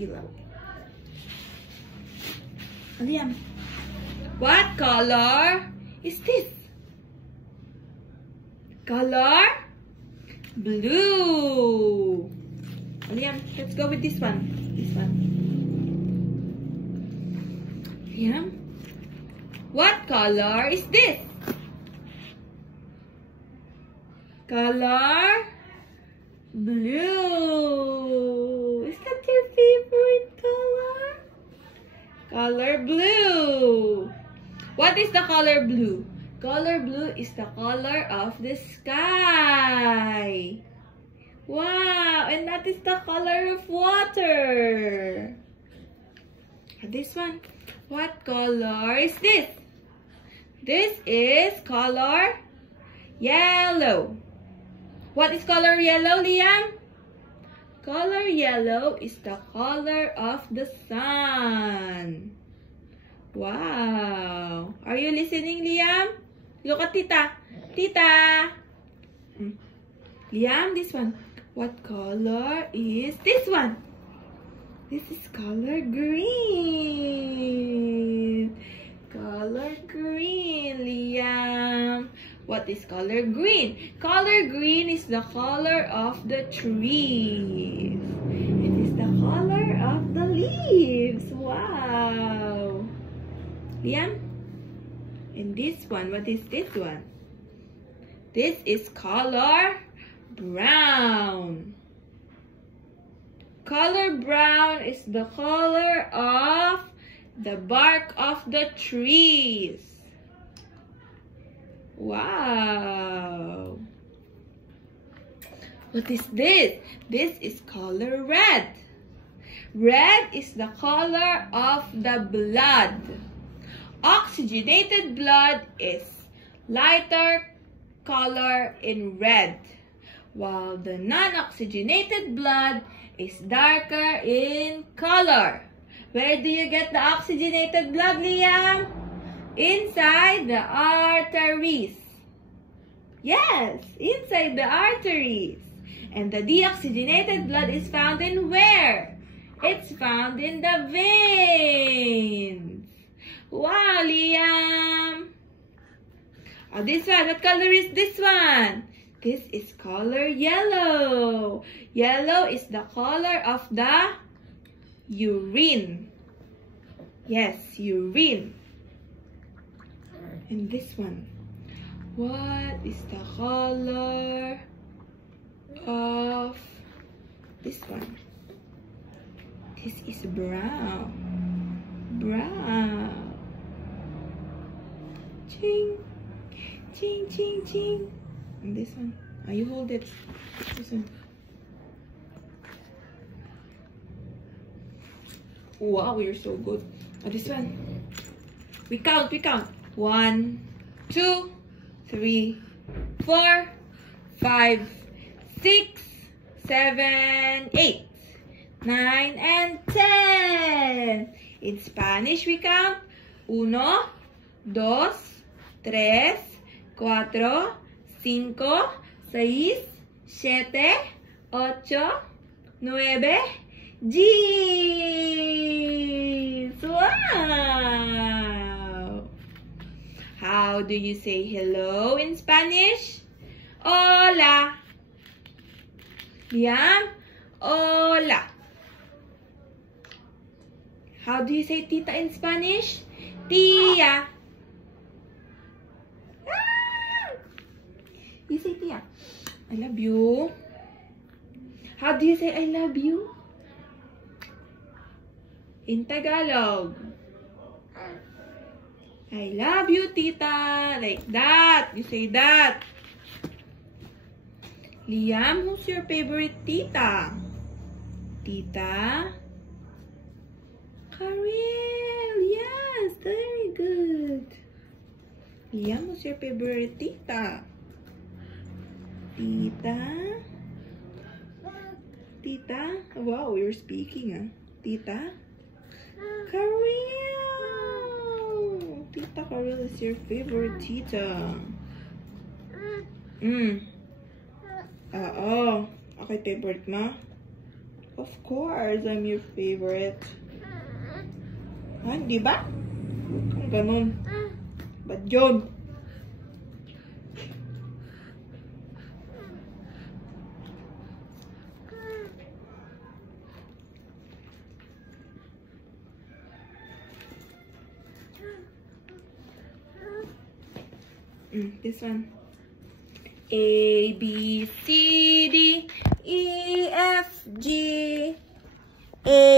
ilaw. Liam, what color is this? Color blue. Liam, let's go with this one. This one. Liam, what color is this? Color blue. Is that your favorite color? Color blue. What is the color blue? Color blue is the color of the sky. Wow, and that is the color of water. This one. What color is this? This is color yellow. What is color yellow, Liam? Color yellow is the color of the sun. Wow. Are you listening, Liam? Look at Tita. Tita. Liam, this one. What color is this one? This is color green. Color green, Liam. What is color green? Color green is the color of the trees. It is the color of the leaves. Wow. Liam? And this one, what is this one? This is color brown. Color brown is the color of the bark of the trees. Wow. What is this? This is color red. Red is the color of the blood. Oxygenated blood is lighter color in red, while the non-oxygenated blood is darker in color. Where do you get the oxygenated blood, Liam? Inside the arteries. Yes, inside the arteries. And the deoxygenated blood is found in where? It's found in the veins. Wow, Liam. Oh, this one. What color is this one? This is color yellow. Yellow is the color of the urine. Yes, urine. And this one. What is the color of this one? This is brown. Brown. Ching. Ching, ching, ching. And this one. Oh, you hold it. This one. Wow, you're so good. Oh, this one. We count. 1, 2, 3, 4, 5, 6, 7, 8, 9, and 10. In Spanish, we count 1, 2, 3, 4, 5, 6, 7, 8, 9, 10. Wow! How do you say hello in Spanish? Hola. Liam? Hola. How do you say tita in Spanish? Tia. You say tia. I love you. How do you say I love you? In Tagalog. I love you, tita. Like that. You say that. Liam, who's your favorite tita? Tita? Karel. Yes, very good. Liam, who's your favorite tita? Tita? Tita? Wow, you're speaking, Tita? Karel! Tita Karel is your favorite tita. Oo. Okay, favorite mo? Of course, I'm your favorite. Ah, di ba? Kung ganun. Ba't yun? This one. A, B, C, D, E, F, G, A.